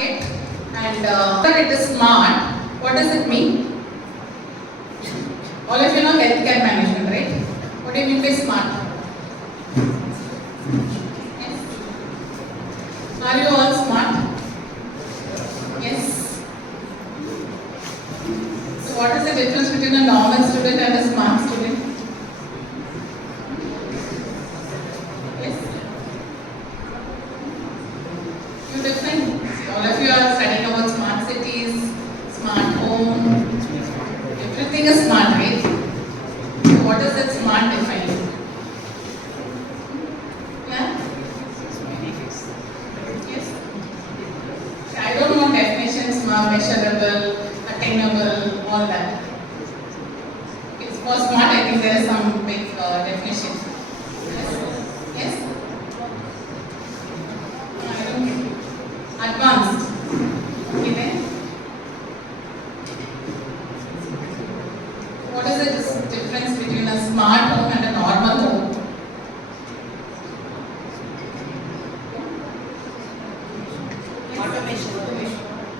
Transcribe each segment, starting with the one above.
market, and it is smart. What does it mean? All of you know healthcare management, right? What do you mean by smart? Yes. Are you all smart? Yes. So what is the difference between a normal student and a smart student? Yes. You define. All of you are studying about smart cities, smart home. Everything is smart, right? So what is that smart defined? Yeah? Yes. I don't want definitions, measurable, attainable, all that. It's for smart, I think there is some big definition. Yes? Yes? I don't know. Advanced. Okay then? What is the difference between a smart home and a normal home?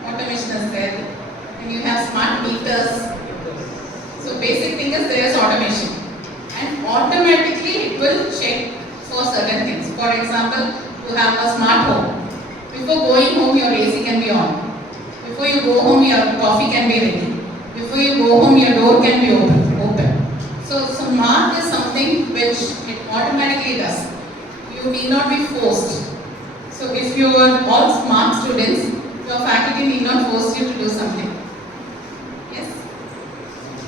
Automation is there. And you have smart meters. So basic thing is there is automation. And automatically it will check for certain things. For example, you have a smart home. Before going home, your AC can be on. Before you go home, your coffee can be ready. Before you go home, your door can be open. So smart is something which it automatically does. You need not be forced. So if you are all smart students, your faculty need not force you to do something. Yes?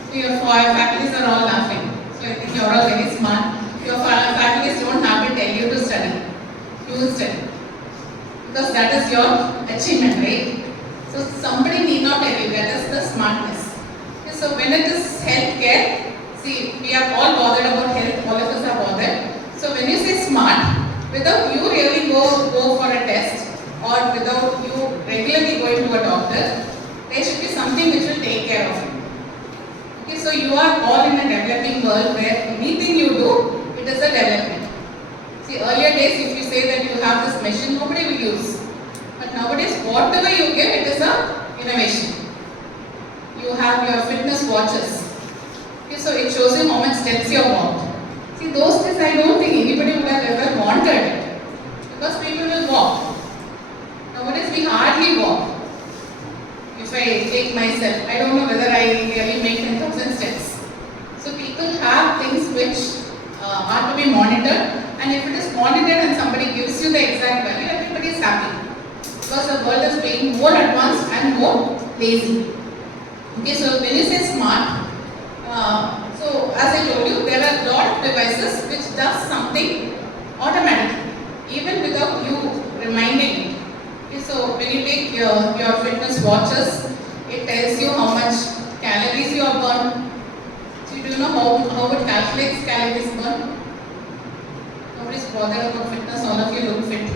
So your faculties are all laughing. So I think you are all very smart. Your faculties don't have to tell you to study. You will study. Because that is your achievement, right? So somebody need not tell you, that is the smartness. Okay, so when it is healthcare, see, we are all bothered about health, all of us are bothered. So when you say smart, without you really go for a test or without you regularly going to a doctor, there should be something which will take care of you. Okay, so you are all in a developing world where anything you do, it is a development. See, earlier days, if you say that you have this machine, nobody will use. But nowadays, whatever you give, it is a innovation. You have your fitness watches. Okay, so it shows you how much steps you have walked. See, those days I don't think anybody would have ever wanted it. Because people will walk. Nowadays, we hardly walk. If I take myself, I don't know whether I really make 10,000 steps. So people have things which are to be monitored. And if it is monitored and somebody gives you the exact value, everybody is happy. Because the world is being more advanced and more lazy. Okay, so when you say smart, so as I told you, there are a lot of devices which does something automatically, even without you reminding it. Okay, so when you take your fitness watches, it tells you how much calories you have burned. So you do know how it calculates calories burned? Nobody's bothered about fitness, all of you look fit.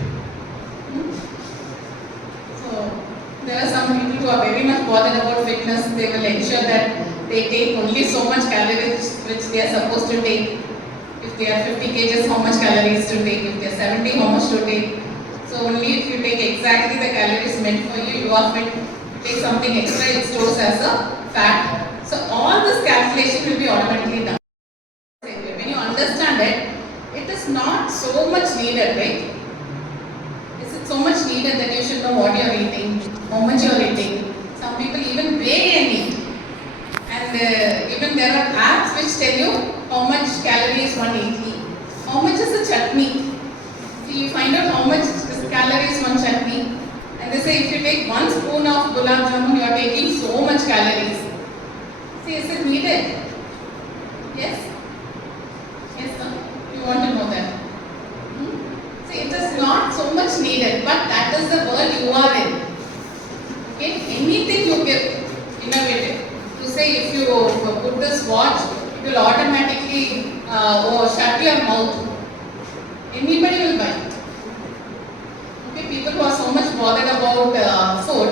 So there are some people who are very much bothered about fitness. They will ensure that they take only so much calories which they are supposed to take. If they are 50 kgs, how much calories to take? If they are 70, how much to take? So only if you take exactly the calories meant for you, you are fit. If you take something extra, it stores as a fat. So all this calculation will be automatically done. When you understand it, it is not so much needed, right? Is it so much needed that you should know what you are eating, how much you are eating? Some people even weigh and eat. And even there are apps which tell you how much calories one eat. How much is a chutney? See, you find out how much is calories one chutney. And they say if you take 1 spoon of gulab jamun, you are taking so much calories. See, is it needed? Yes? Yes, sir? You want to know that? See, it is not so much needed, but that is the world you are in. Okay? Anything you give, innovative. To say if you put this watch, it will automatically shut your mouth. Anybody will buy it. Okay? People who are so much bothered about food,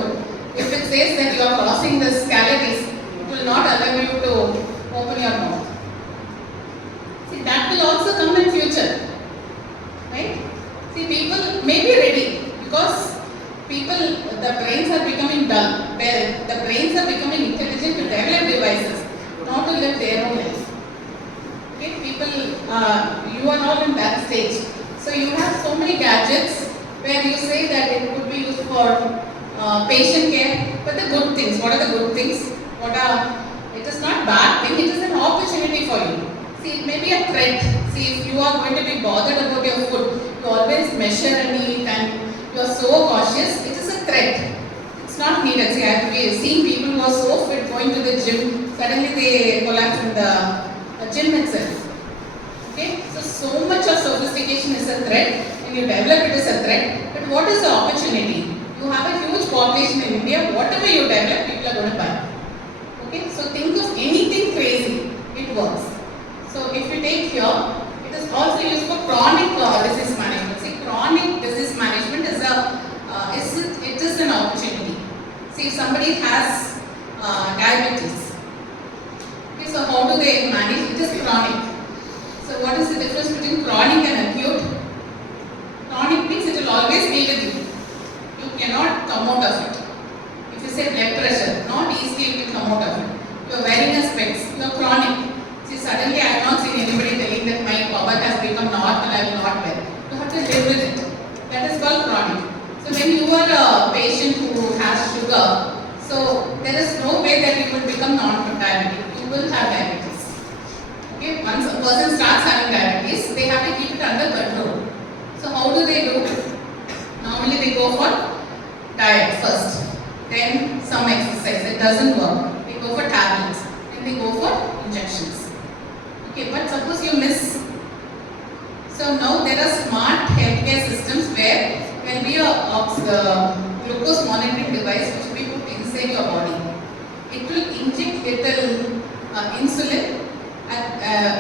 if it says that you are crossing this calories, it will not allow you to open your mouth. See, that will also come in future. Right? See, people may be ready because people, the brains are becoming dull. The brains are becoming intelligent to develop devices, not to live their own life. Okay, people, you are all in that stage. So you have so many gadgets where you say that it could be used for patient care. But the good things, what are the good things? It is not bad thing, it is an opportunity for you. See, it may be a threat. See, if you are going to be bothered about your food, you always measure and eat and you are so cautious, it is a threat. It's not needed. See, I have seen people who are so fit going to the gym, suddenly they collapse in the gym itself. Okay, so much of sophistication is a threat, and you develop it as a threat. But what is the opportunity? You have a huge population in India. Whatever you develop, people are going to buy. Okay, so think of anything crazy, it works. So if you take here, it is also used for chronic disease management. See, chronic disease management is it is an opportunity. See, if somebody has diabetes, okay, so how do they manage? It is chronic. So what is the difference between chronic and acute? Chronic means it will always be with you. You cannot come out of it. If you say blood pressure, not easily you can come out of it. You are wearing a specs, you are chronic. See, suddenly I have not seen anybody telling that my power has become normal, I will not wear. You have to live with it. That is called chronic. So when you are a patient who has sugar, so there is no way that you will become non-diabetic. You will have diabetes. Okay, once a person starts having diabetes, they have to keep it under control. So how do they do? Normally they go for diet first, then some exercise. It doesn't work. They go for tablets, then they go for injections. Okay, but suppose you miss. So now there are smart healthcare systems where there will be a glucose monitoring device which will be put inside your body. It will inject little insulin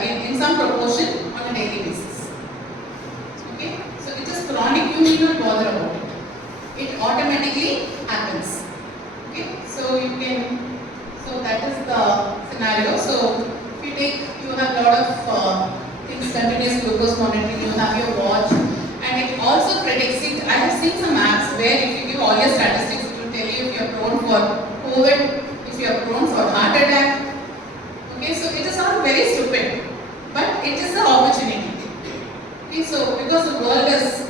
in some proportion on a daily basis. Okay, so it is chronic, you need not bother about it. It automatically happens. Okay, so you can, so that is the scenario. So if you take, you have a lot of things, continuous glucose monitoring, you have your watch, and it also predicts it. I have seen some apps where if you give all your statistics, it will tell you if you are prone for COVID, if you are prone for heart attack. Okay, so it is all very stupid, but it is the opportunity. Okay, so because the world is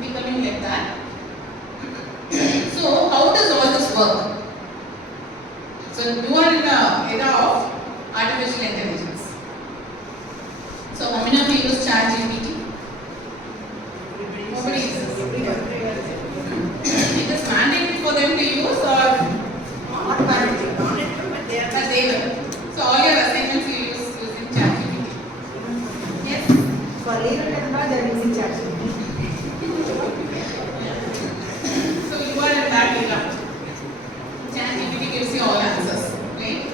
becoming like that. So how does all this work? So you are in an era of artificial intelligence. So how many of you use ChatGPT? Nobody uses. It is mandated for them to use or Not mandatory, but they will. So all your assignments you use using ChatGPT. Yes? for legal technology, they are using ChatGPT. So you are in that era. ChatGPT gives you all answers, right?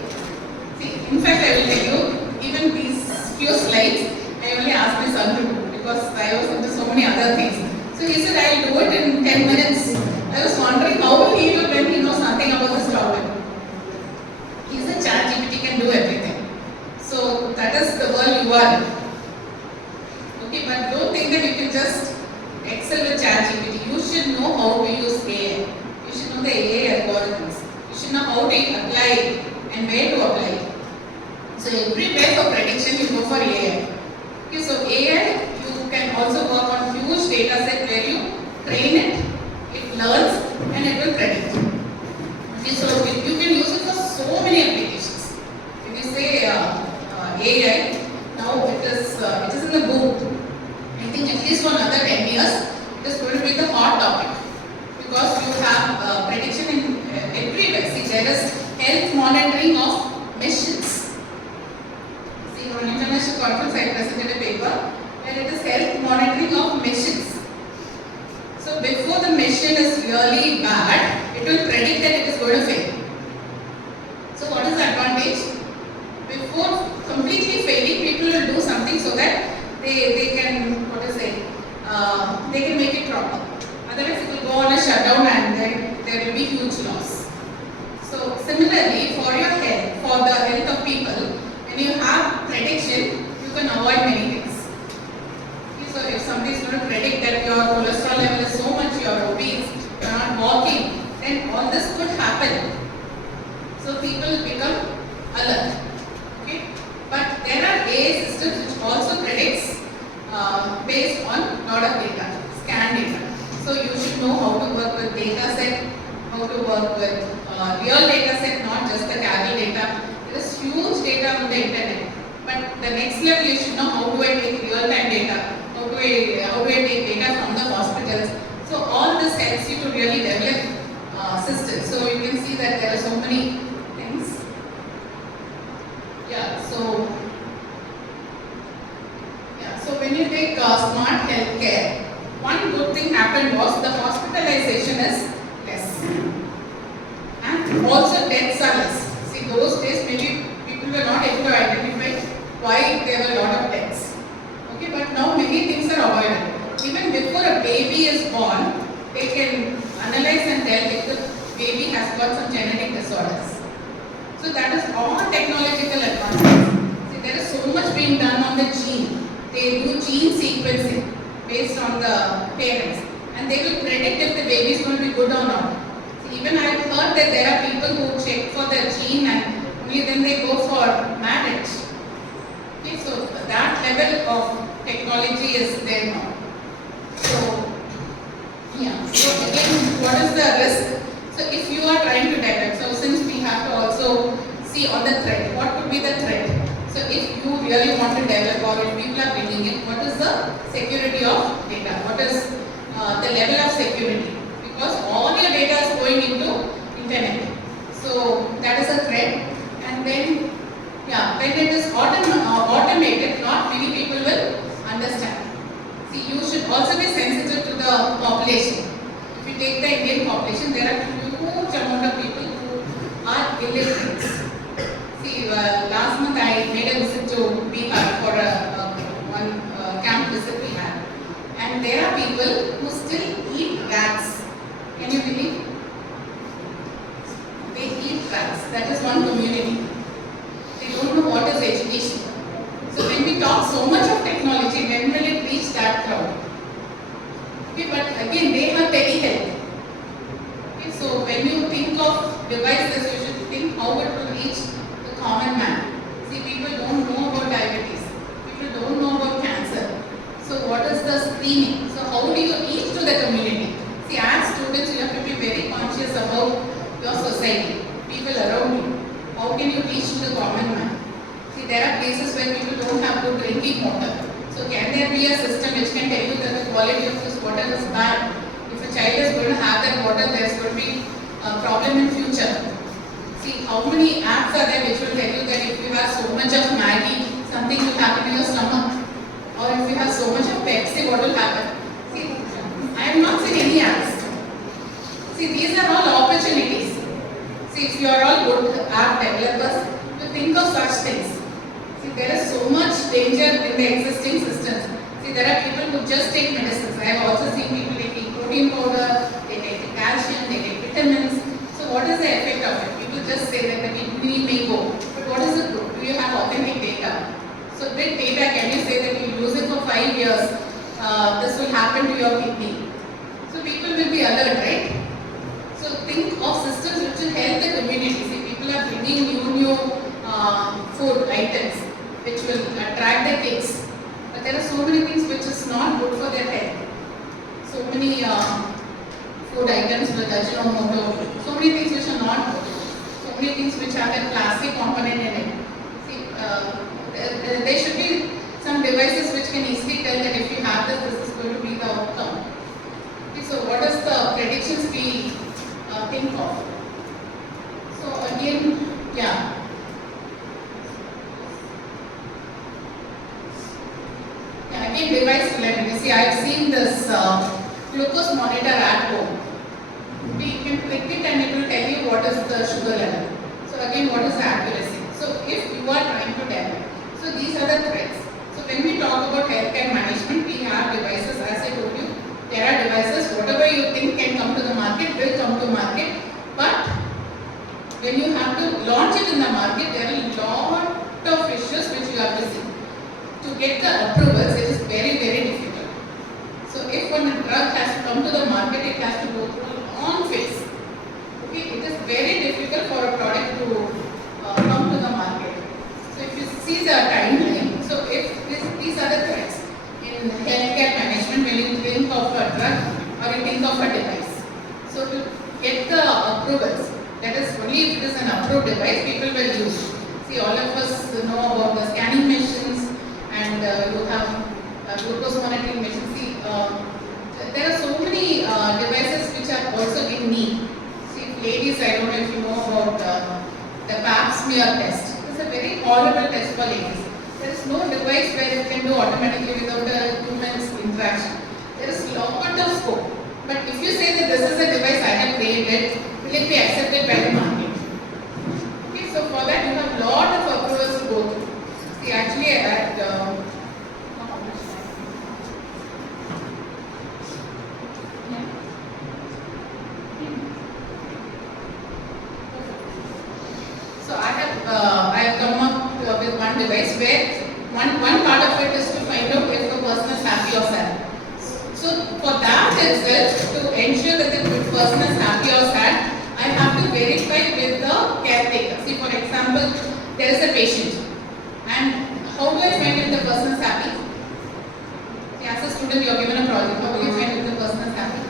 See, in fact, I will tell you, even these few slides, I only asked my son to do because I was into so many other things. So he said, I will do it in 10 minutes. I was wondering how will he do it when he knows nothing about this topic. He said, ChatGPT can do everything. So that is the world you are in. Okay, but don't think that you can just excel with ChatGPT. You should know how to use AI. You should know the AI algorithms. You should know how to apply it and where to apply it. So everywhere for prediction you go for AI. Okay, so AI you can also work on huge data set where you train it, it learns and it will predict. Okay, so you can use it for so many applications. If you say AI, now it is in the boom. I think at least for another 10 years, it is going to be the hot topic because you have prediction in everywhere. See, there is health monitoring of missions. See, on international conference, I presented a paper where it is health monitoring of missions. So before the mission is really bad, it will predict that it is going to fail. So what is the advantage? Before completely failing, people will do something so that they can, they can make it proper. Otherwise it will go on a shutdown and then there will be huge loss. So similarly, for your health, for the health of people, when you have prediction, you can avoid many things. Okay, so if somebody is going to predict that your cholesterol level is so much, you are obese, you are not walking, then all this could happen. So people become alert. Okay, but there are AI systems which also predicts based on lot of data, scan data. So you should know how to work with data set, how to work with real data set, not just the Kaggle data. There is huge data on the internet. But the next level you should know how do I take real time data, how do I take data from the hospitals. So all this helps you to really develop systems. So you can see that there are so many things. So when you take smart healthcare, one good thing happened was the hospitalization is less. And also deaths are less. See, those days maybe people were not able to identify why there were a lot of deaths. Okay, but now many things are avoided. Even before a baby is born, they can analyze and tell if the baby has got some genetic disorders. So that is all technological advances. See, there is so much being done on the gene. They do gene sequencing based on the parents, and they will predict if the baby is going to be good or not. See, even I have heard that there are people who check for the gene and only then they go for marriage. Okay, so that level of technology is there now. So again, what is the risk? So if you are trying to develop, so since we have to also see on the threat, what could be the threat? So if you really want to develop or if people are bringing it, what is the security of data? What is the level of security? Because all your data is going into internet. So that is a threat. And then, when it is automated, not many people will understand. See, you should also be sensitive to the population. If you take the Indian population, there are huge amount of people who are illiterate. See, last month I made a visit to Bihar for one camp visit we had. And there are people who still eat rats. Can you believe? They eat rats. That is one community. They don't know what is education. So when we talk so much of technology, when will it reach that crowd? Okay, but again, they have telehealth. Okay, so when you think of devices, you should think how it will reach the common man. See, people don't know about diabetes. People don't know about cancer. So what is the screening? So how do you reach to the community? See, as students, you have to be very conscious about your society, people around you. How can you reach to the common man? See, there are places where people don't have good drinking water. So can there be a system which can tell you that the quality of this water is bad? If a child is going to have that water, there is going to be a problem in future. See, how many apps are there which will tell you that if you have so much of Maggi, something will happen to your stomach? Or if you have so much of Pepsi, what will happen? See, I have not seen any apps. See, these are all opportunities. See, if you are all good app developers, you think of such things. See, there is so much danger in the existing systems. See, there are people who just take medicines. I have also seen people taking protein powder, they take calcium, they take vitamins. So what is the effect of it? People just say that the kidney may go. But what is it? Do you have authentic data? So with data, can you say that you use it for 5 years, this will happen to your kidney? So people will be alert, right? So think of systems which will help the community. See, people are bringing new food items which will attract the kids. But there are so many things which is not good for their health. So many food items with Ajinomoto, so many things which are not good. So many things which have a plastic component in it. See, there should be some devices which can easily tell that if you have this is going to be the outcome. Okay, so what is the predictions we think of? So again, again device related. See, I have seen this glucose monitor at home. You can click it and it will tell you what is the sugar level. So again, what is the accuracy? So if you are trying to develop, so these are the threats. So when we talk about healthcare management, we have devices, as I told you, there are devices, whatever you think can come to the market will come to market. But when you have to launch it in the market, there are a lot of issues which you have to see. To get the approvals, it is very, very difficult. So if when a drug has to come to the market, it has to go through a long phase. critical for a product to come to the market. So if you see the timeline, so if these are the threats in healthcare management when you think of a drug or you think of a device. So to get the approvals, that is only if it is an approved device, people will use. See, all of us know about the scanning machines and you have glucose monitoring machines. See, there are so many devices which are also in need. See, ladies, I don't know if you know about the pap smear test. It's a very horrible test for ladies. There is no device where you can do automatically without a human's interaction. There is lot of scope. But if you say that this is a device I have created, will it be accepted by the market? Okay, so for that you have lot of approvals to go through. See, actually at so I have come up with one device where one part of it is to find out if the person is happy or sad. So for that itself, to ensure that the person is happy or sad, I have to verify with the caretaker. See, for example, there is a patient, and how do I find if the person is happy? See, as a student, you are given a project. How will you find if the person is happy?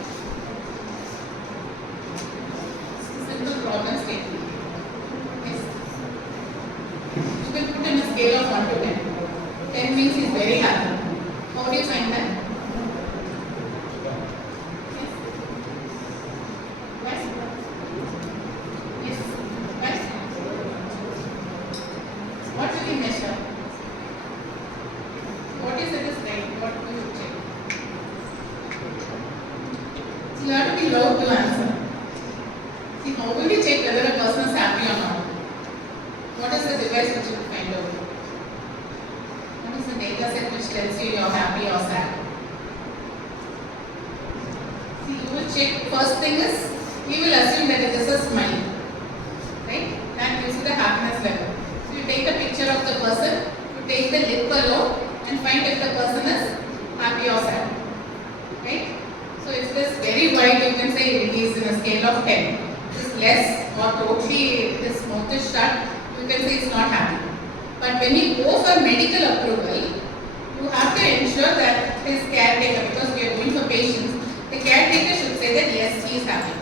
Simple problem statement. Yes. You can put in a scale of 1 to 10. 10 means he is very happy. How do you find that? What will you measure? What is it is right? What do you check? So you have to be loud to answer. See, how will you check whether a person is happy or not? What is the device which you will find out? What is the data set which tells you you are happy or sad? See, you will check. First thing is, we will assume that it is a smile. Right? That gives you the happiness level. So you take a picture of the person, you take the lip color and find if the person is happy or sad. Right? So if it is very wide, you can say it is in a scale of 10. If it is less or totally his mouth is shut, you can say it's not happy. But when you go for medical approval, you have to ensure that his caretaker, because we are going for patients, the caretaker should say that yes, he is happy.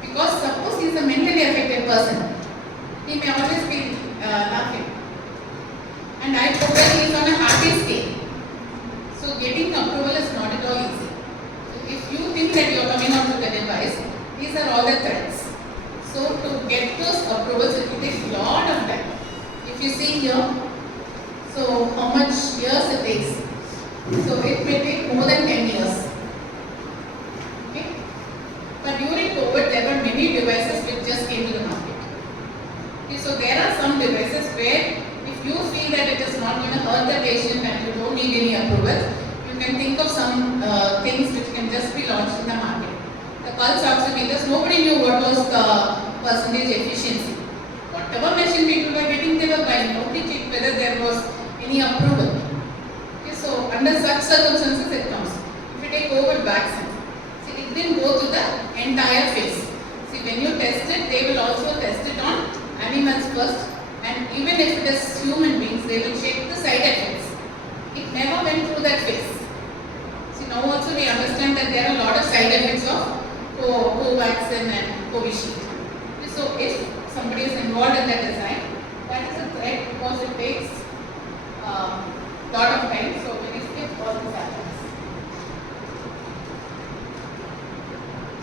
Because suppose he is a mentally affected person, he may always be laughing. And I hope that he is on a happy state. So getting approval is not at all easy. So if you think that you are coming out with the device, these are all the threats. So to get those approvals, it will take a lot of time. If you see here, so how much years it takes. So it may take more than 10 years. Okay? But during COVID, there were many devices which just came to the market. Okay, so there are some devices where if you feel that it is not going to hurt the patient and you don't need any approval, you can think of some things which can just be launched in the market. The pulse oximeters, nobody knew what was the percentage efficiency. Whatever machine people were getting, they were buying. Nobody checked whether there was any approval. Okay, so under such circumstances it comes. If you take COVID vaccine, see, it didn't go to the entire phase. See, when you test it, they will also test it on animals first, and even if it is human beings, they will check the side effects. It never went through that phase. See, now also we understand that there are a lot of side effects of Covaxin and Covishield. So if somebody is involved in that design, that is a threat because it takes lot of time. So when you skip, all this happens.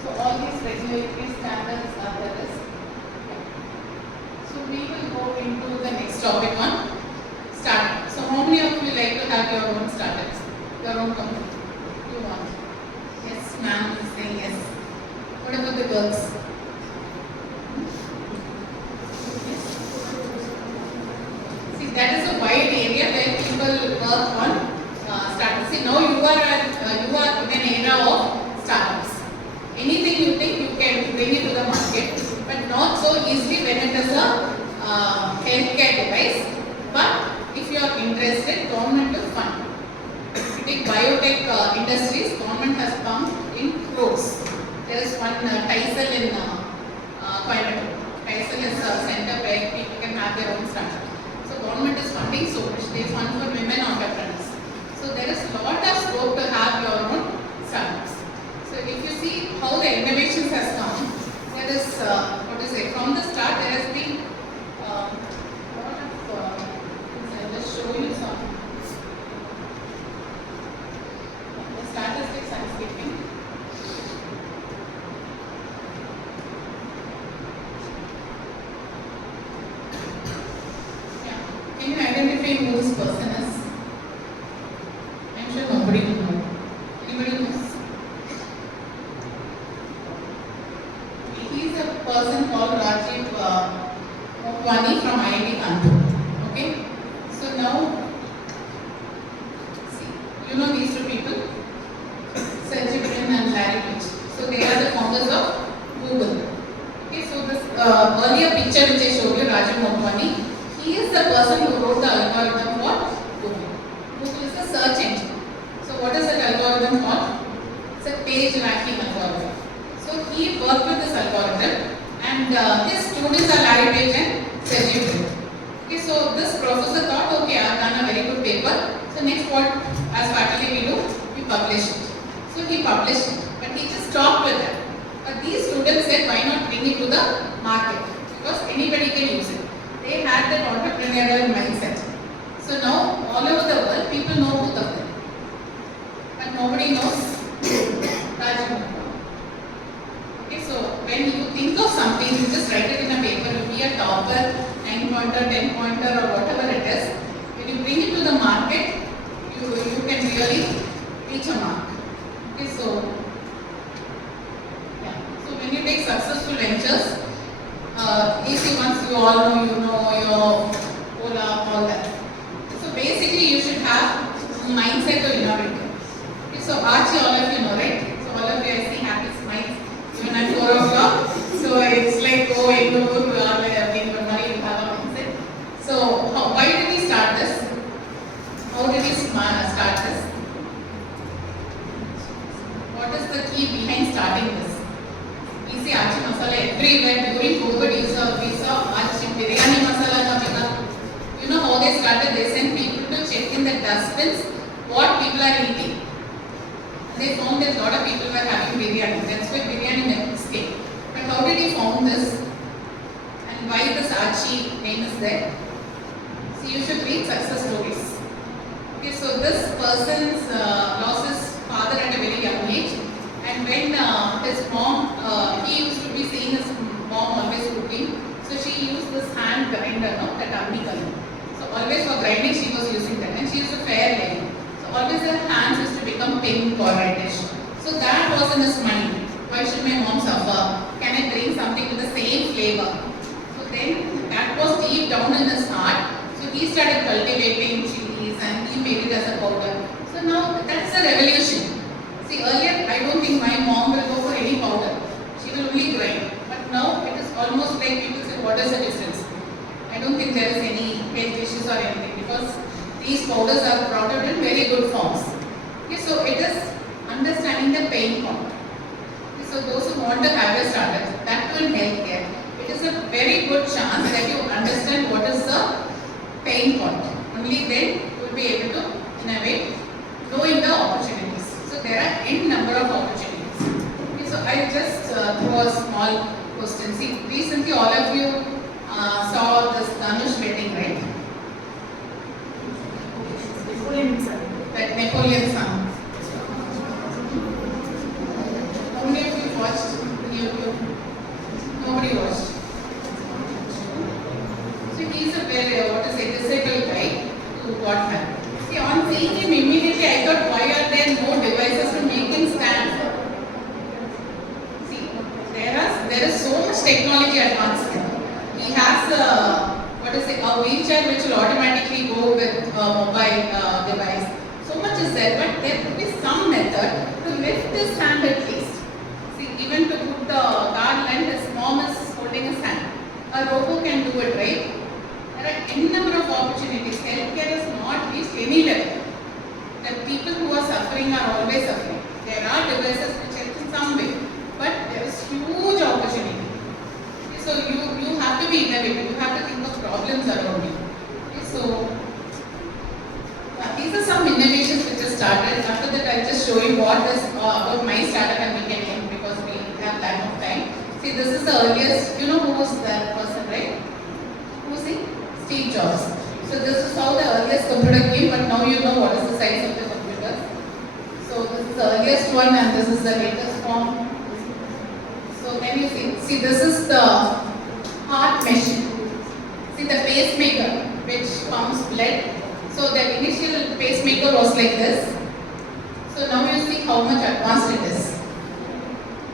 So all these regulatory standards are there. So we will go into the next topic on startup. So how many of you like to have your own startups, your own company? You want? Yes, ma'am is saying yes. What about the girls? See, that is a wide area where people work on startups. See, now you are in an era of startups. Anything you think you can bring it to the market, but not so easily when it is a healthcare device. But if you are interested, government will fund. If you take biotech industries, government has pumped in crores. There is one Tyson in Coimbatore. Tyson is they fund for women entrepreneurs. So there is lot of scope to have your own startups. So if you see how the innovations has come, there is from the start there has been lot of I'll just show you some the statistics I'm skipping. Yeah. Can you identify who this person is? I'm sure nobody will know. Anybody knows? He is a person called Rajiv Motwani from IIT Kanpur. Okay? So now, see, you know these two people? Sergey Brin and Larry Page. So they are the founders of Google. Okay, so this earlier picture which I showed you, Rajiv Motwani, he is the person who wrote the algorithm for Google. Google is a search engine. So what is that algorithm called? It's a page ranking algorithm. So he worked with this algorithm and his students are Larry Page and Sergey Brin. Okay, so this professor thought, okay, I have done a very good paper. So next what as faculty we do? We publish it. So he published it, but he just stopped with that. But these students said, why not bring it to the market? Because anybody can use it. They had that entrepreneurial mindset. So now all over the world, people know both of them. But nobody knows Rajiv Motwani. Okay, so when you think of something, you just write it in a paper, you be a topper, 9-pointer, 10-pointer or whatever it is. When you bring it to the market, you can really reach a mark. Okay, so yeah. So when you take successful ventures, easy ones you all know, your Ola, all that. So basically you should have mindset to innovate. Okay, so Archie, all of you know, right? So all of you I see happy smiles even at 4 o'clock. So it's like, oh, Indore, being money, you have a mindset. So why did we start this? How did we start this? What is the key behind starting this? We see Archie Masala everywhere. During COVID, we saw Archie Biryani Masala coming up. You know how they started? They sent people to check in the dustbins what people are eating. And they found that a lot of people were having biryani. That's why biryani made mistake. But how did he found this? And why this Archie name is there? So you should read success stories. Okay, so this person's lost his father at a very young age, and when his mom, he used to be seeing his mom always cooking, so she used this hand grinder, no, that Amnikal. So always for grinding she was using that, and she is a fair lady. So always her hands used to become pink or reddish. So that was in his mind. Why should my mom suffer? Can I bring something with the same flavor? So then that was deep down in his heart. So he started cultivating chilies and he made it as a powder. So now that's a revolution. See, earlier I don't think my mom will go for any powder. She will only grind. But now it is almost like people say, what is the difference? I don't think there is any health issues or anything because these powders are brought out in very good forms. Okay, so it is understanding the pain point. Okay, so those who want to have a startup, that too in healthcare, it is a very good chance that you understand what is the pain point. Only then you will be able to innovate, knowing the opportunities. So there are n number of opportunities. Okay, so I just throw a small question. See, recently all of you saw this Dhanush wedding, right? That Napoleon son. How many of you watched on YouTube? Nobody watched. So he is a very, disabled guy who got married. See, on seeing him immediately I thought, why are there no devices to make him stand? See, there is so much technology advancement. He has a wheelchair which will automatically go with a mobile device. So much is there, but there could be some method to lift his hand at least. See, even to put the garland, his mom is holding his hand. A robot can do it, right? There are n number of opportunities. Healthcare is not reached any level. The people who are suffering are always suffering. There are devices which help in some way, but there is huge opportunity. Okay, so you have to be innovative. You have to think of problems around you. Okay, so these are some innovations which have started. After that, I'll just show you what is about my startup and we can end because we have lack of time. See, this is the earliest, you know who was that person, right? Who was he? Steve Jobs. So this is how the earliest computer came, but now you know what is the size of the computer. So this is the earliest one and this is the latest form. So can you see this is the heart machine. See the pacemaker which pumps blood. So the initial pacemaker was like this. So now you see how much advanced it is.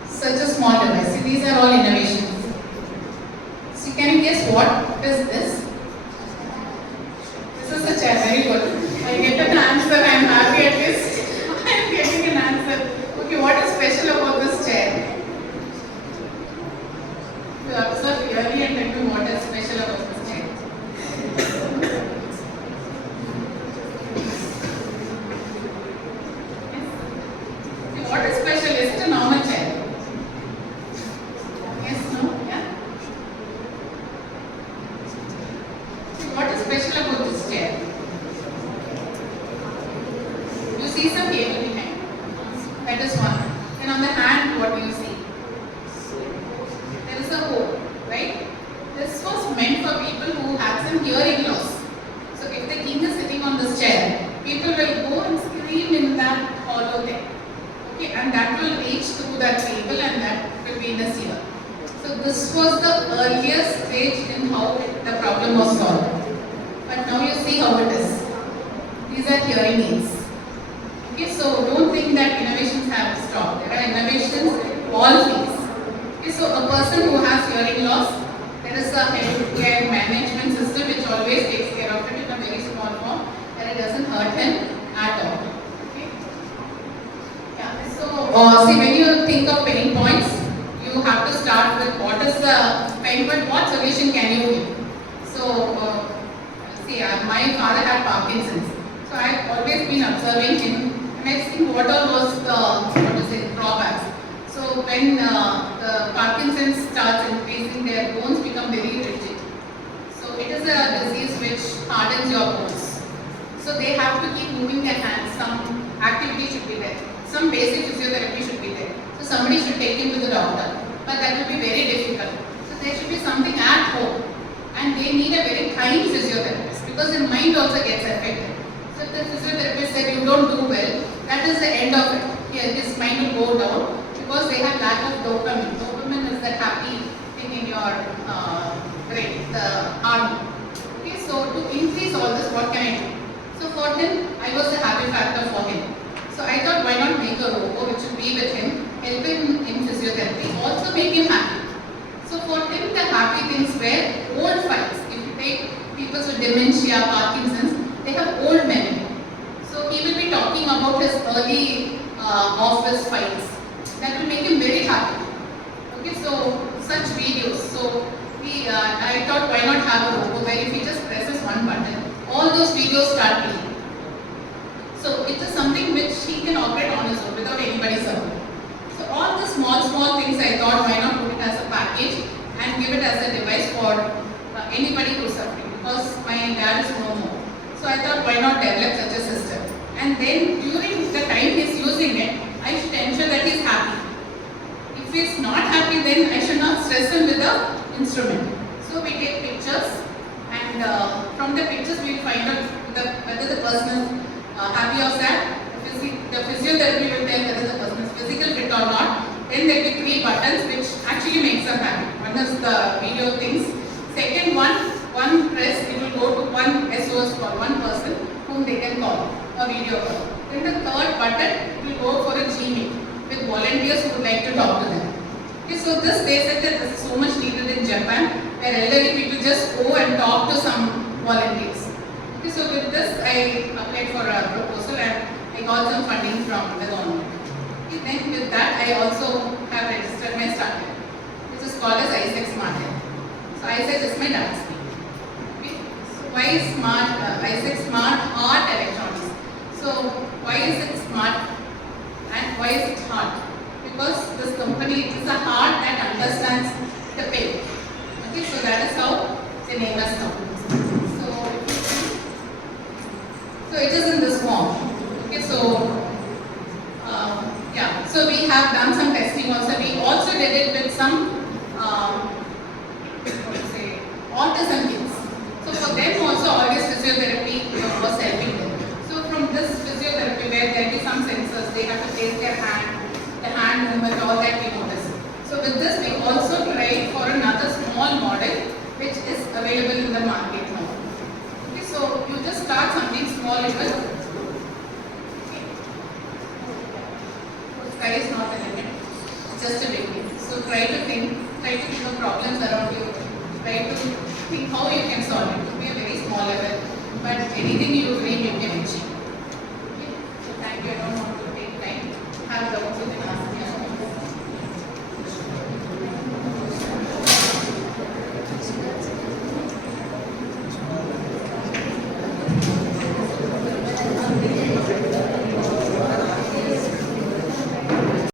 Such a small device. See, these are all innovations. So can you guess what is this? This is the chair. Very good. I get an answer. I am happy at least. I am getting an answer. Okay, what is special about this chair? You observe clearly and tell me what is special about this chair. Yes. What is special? Is it a normal chair? Yes, no, yeah. What is special about this chair? You see some cable behind. That is one. And on the hand, what do you see? There is a hole, right? This was meant for people who have some hearing loss. So if the king is sitting on this chair, people will go and scream in that hollow there. Okay, and that will reach through that cable and that will be in his ear. So this was the earliest stage in how the problem was solved. But now you see how it is. These are hearing aids. Okay, so don't think that innovations have stopped. There are innovations all fields. Okay, so a person who has hearing loss, there is a healthcare management system which always takes care of it in a very small form, and it doesn't hurt him at all. Okay. Yeah. So see, when you think of pain points, you have to start with what is the pain point, what solution can you give. So see, my father had Parkinson's, so I have always been observing him, and I think what all was the drawbacks. So when the Parkinson's starts increasing, their bones become very rigid. So it is a disease which hardens your bones. So they have to keep moving their hands. Some activity should be there. Some basic physiotherapy should be there. So somebody should take him to the doctor. But that will be very difficult. So there should be something at home. And they need a very kind physiotherapist because the mind also gets affected. So if the physiotherapist said you don't do well, that is the end of it. Here, his mind will go down because they have lack of dopamine. Dopamine is that happy thing in your brain, the hormone. Okay, so to increase all this, what can I do? So for him, I was a happy factor for him. So I thought, why not make a robo which would be with him, help him in physiotherapy, also make him happy. So for him, the happy things were old files. If you take people with dementia, Parkinson's, they have old memory. So he will be talking about his early office files. That will make him very happy. Okay, so such videos. So I thought, why not have a robo where if he just presses one button, all those videos start playing. So it is something which he can operate on his own without anybody's support. So all the small things I thought, why not put it as a package and give it as a device for anybody who is suffering, because my dad is no more. So I thought, why not develop such a system? And then during the time he is using it, I should ensure that he is happy. If he is not happy, then I should not stress him with the instrument. So we take pictures, and from the pictures we will find out whether the person is happy or sad. The physiotherapy will tell whether the person is physical fit or not. Then there will be 3 buttons which actually makes them happy. One is the video things. Second one press, it will go to one SOS call, one person whom they can call, a video call. Then the third button, it will go for a Gmeet with volunteers who would like to talk to them. Okay, so this, they said that this is so much needed in Japan, where elderly people just go and talk to some volunteers. Okay, so with this, I applied for a proposal and I got some funding from the government. Okay, then with that, I also have registered my startup, which is called as ISEC Smart Health. So ISEC is my dance team. Okay, so why smart? ISEC Smart Heart Electronics. So why is it smart and why is it hard? Because this company is a heart that understands the pain. Okay, so that is how the name has come. So it is in this form. have done some testing also. We also did it with some, what to say, autism kids. So for them also, audio physiotherapy was helping them. So from this physiotherapy, where there be some sensors, they have to place their hand, the hand movement, all that we notice. So with this, we also tried for another small model, which is available in the market now. Okay, so you just start something small, it will. Sky is not a limit, it's just a beginning. So try to think of problems around you. Try to think how you can solve it. It could be a very small level, but anything you dream you can achieve. Okay, so thank you. I don't know